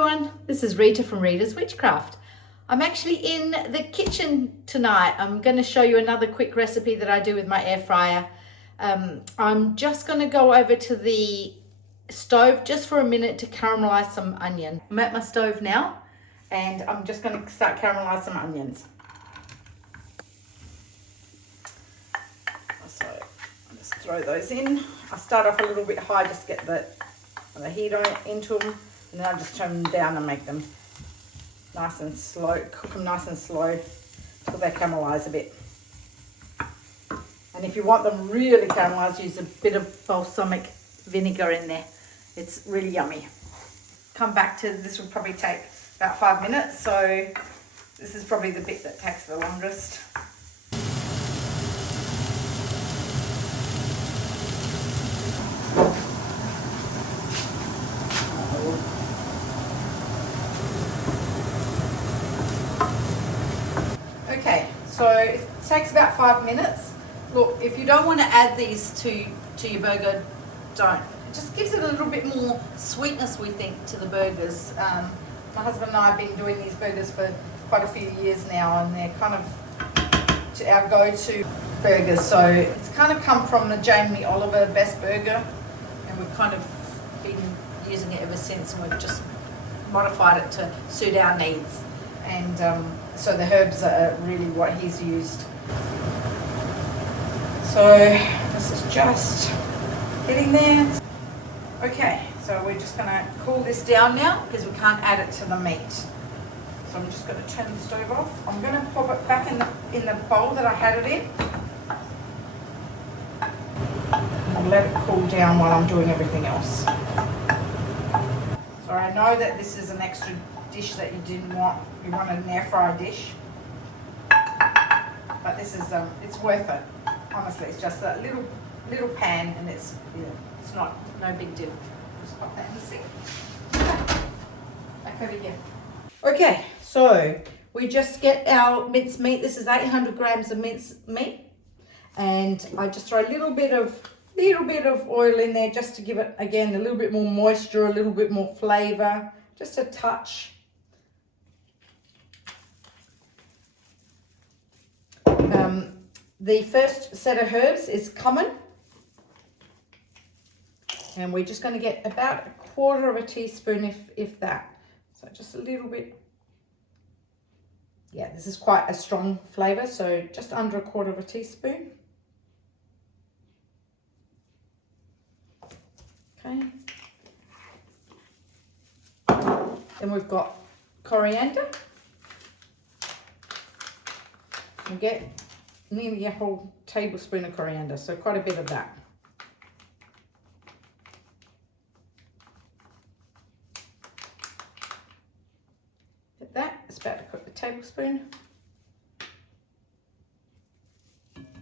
everyone, this is Rita from Rita's Witchcraft. I'm actually in the kitchen tonight. I'm going to show you another quick recipe that I do with my air fryer. I'm just going to go over to the stove just for a minute to caramelize some onion. I'm at my stove now and I'm just going to start caramelizing some onions. So I'll just throw those in. I start off a little bit high, just get the heat on it into them, and then I just turn them down and make them nice and slow, cook them nice and slow till they caramelize a bit. And if you want them really caramelized, use a bit of balsamic vinegar in there. It's really yummy. Come back to this, will probably take about 5 minutes, so this is probably the bit that takes the longest. Okay, so it takes about 5 minutes. Look, if you don't want to add these to your burger, don't. It just gives it a little bit more sweetness, we think, to the burgers. My husband and I have been doing these burgers for quite a few years now, and they're kind of our go-to burgers. So it's kind of come from the Jamie Oliver Best Burger, and we've kind of been using it ever since, and we've just modified it to suit our needs. And so the herbs are really what he's used. So this is just getting there. Okay, so we're just going to cool this down now because we can't add it to the meat. So I'm just going to turn the stove off. I'm going to pop it back in the bowl that I had it in. And let it cool down while I'm doing everything else. So I know that this is an extra dish that you didn't want. You wanted an air fry dish. But this is it's worth it. Honestly, it's just a little pan, and it's no big deal. Just pop that in the sink. Back over here. Okay, so we just get our minced meat. This is 800 grams of minced meat, and I just throw a little bit of oil in there just to give it again a little bit more moisture, a little bit more flavor, just a touch. The first set of herbs is cumin, and we're just going to get about 1/4 teaspoon, if that. So just a little bit. Yeah, this is quite a strong flavor, so just under 1/4 teaspoon. Okay. Then we've got coriander. We get nearly a whole tablespoon of coriander, so quite a bit of that. Get that, it's about a tablespoon.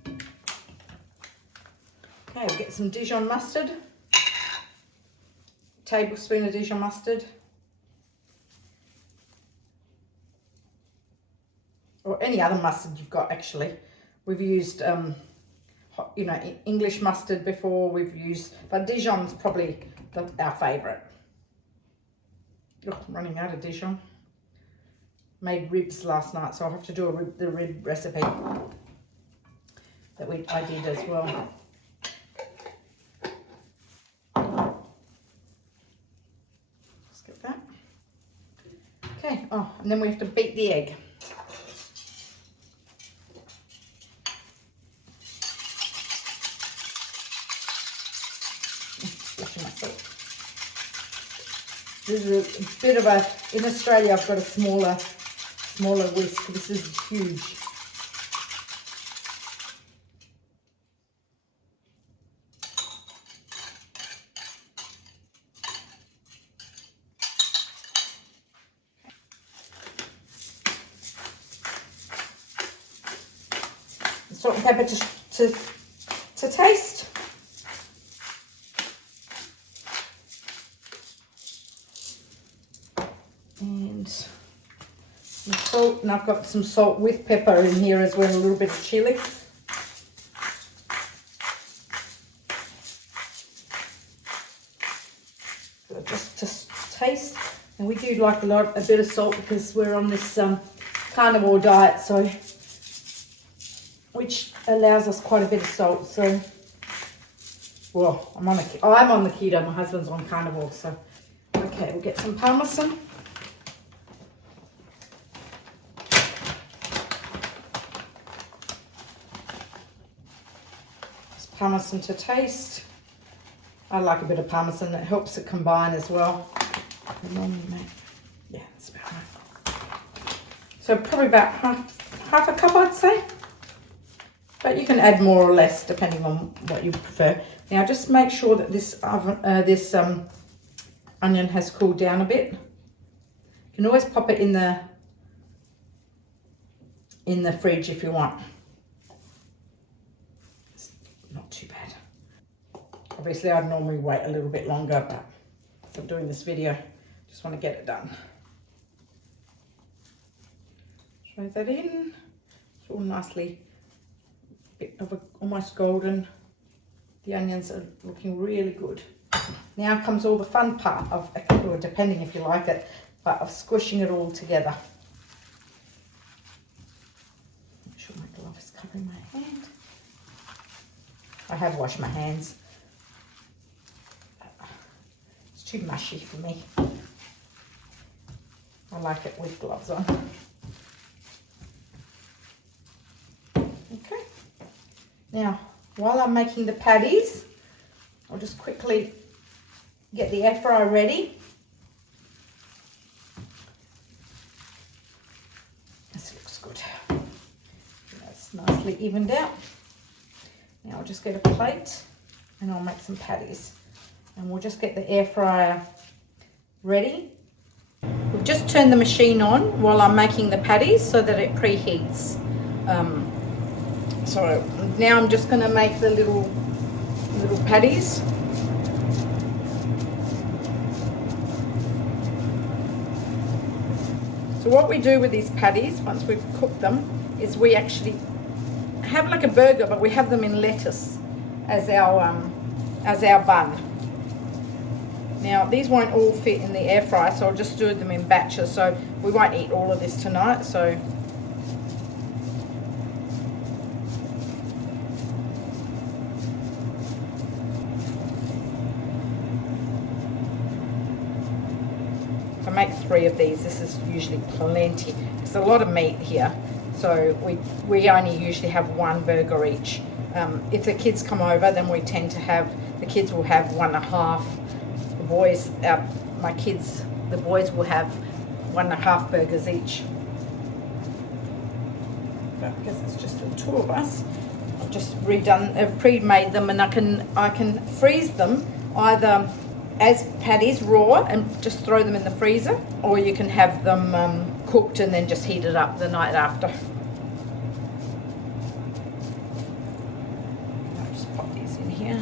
Okay, we'll get some Dijon mustard. Tablespoon of Dijon mustard. Or any other mustard you've got, actually. We've used, English mustard before. We've used, but Dijon's probably our favourite. Oh, I'm running out of Dijon. Made ribs last night, so I'll have to do the rib recipe that I did as well. Let's get that. Okay, and then we have to beat the egg. This is a bit of in Australia I've got a smaller whisk. This is huge. Salt and pepper to taste. And some salt, and I've got some salt with pepper in here as well, a little bit of chili. So just to taste, And we do like a bit of salt because we're on this carnivore diet, so which allows us quite a bit of salt. So, well, I'm on the keto. My husband's on carnivore, so okay, we'll get some Parmesan. Just Parmesan to taste. I like a bit of Parmesan. It helps it combine as well. Yeah, that's about right. So probably about half a cup, I'd say. But you can add more or less depending on what you prefer. Now just make sure that this onion has cooled down a bit. You can always pop it in the fridge if you want. It's not too bad. Obviously I'd normally wait a little bit longer, but for doing this video, just want to get it done. Throw that in. It's all nicely, bit of almost golden. The onions are looking really good. Now comes all the fun part of, or depending if you like it, but of squishing it all together. Make sure my glove is covering my hand. I have washed my hands. It's too mushy for me. I like it with gloves on. Okay. Now, while I'm making the patties, I'll just quickly get the air fryer ready. This looks good. That's nicely evened out. Now I'll just get a plate and I'll make some patties. And we'll just get the air fryer ready. We've just turned the machine on while I'm making the patties so that it preheats. So now I'm just going to make the little patties. So what we do with these patties, once we've cooked them, is we actually have like a burger, but we have them in lettuce as our bun. Now these won't all fit in the air fryer, so I'll just do them in batches. So we won't eat all of this tonight. So if I make 3 of these, this is usually plenty. There's a lot of meat here, so we only usually have 1 burger each. If the kids come over, then we tend to have, the kids will have 1.5. The boys, the boys will have 1.5 burgers each. But because it's just the 2 of us, I've just pre-made them, and I can freeze them either as patties raw and just throw them in the freezer, or you can have them cooked and then just heat it up the night after. I'll just pop these in here.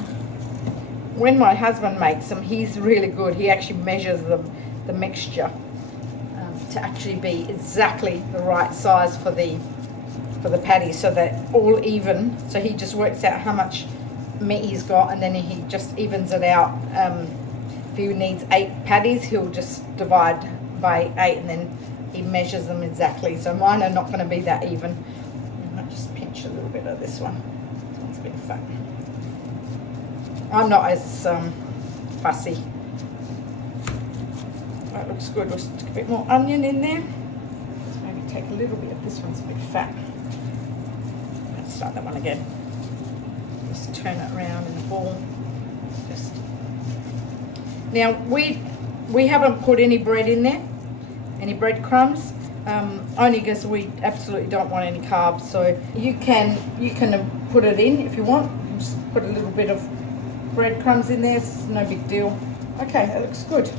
When my husband makes them, he's really good. He actually measures the mixture to actually be exactly the right size for the patties, so that all even. So he just works out how much meat he's got, and then he just evens it out. If he needs 8 patties, he'll just divide by 8, and then he measures them exactly. So mine are not going to be that even. I might just pinch a little bit of this one. This one's a bit fat. I'm not as fussy. That looks good. We'll stick a bit more onion in there. Let's maybe take a little bit of this one's a bit fat. Let's start that one again. Just turn it around in the ball. Just now we haven't put any bread in there, any breadcrumbs, only because we absolutely don't want any carbs. So you can put it in if you want. Just put a little bit of breadcrumbs in there. It's no big deal. Okay, that looks good.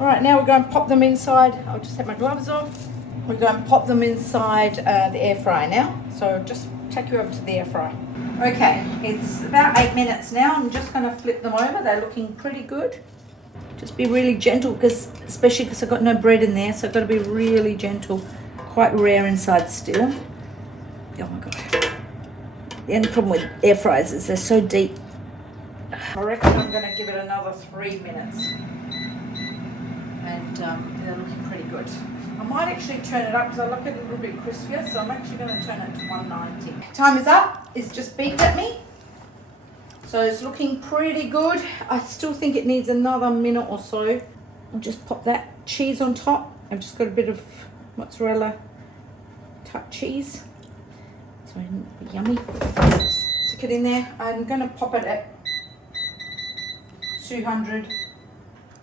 All right, now we're going to pop them inside. I'll just take my gloves off. We're going to pop them inside the air fryer now. So just take you over to the air fryer. Okay, it's about 8 minutes now. I'm just going to flip them over. They're looking pretty good. Just be really gentle, especially because I've got no bread in there, so I've got to be really gentle. Quite rare inside still. Oh my God. The only problem with air fryers is they're so deep. I reckon I'm going to give it another 3 minutes. and they're looking pretty good. I might actually turn it up because I like it a little bit crispier, so I'm actually going to turn it to 190. Time is up. It's just beeped at me. So it's looking pretty good. I still think it needs another minute or so. I'll just pop that cheese on top. I've just got a bit of mozzarella type cheese. So it'll be yummy. Stick it in there. I'm going to pop it at 200.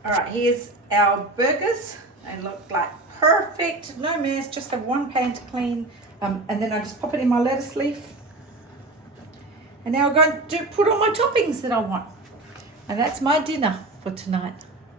All right, here's our burgers. They look like perfect, no mess, just have one pan to clean. And then I just pop it in my lettuce leaf. And now I'm going to put all my toppings that I want. And that's my dinner for tonight.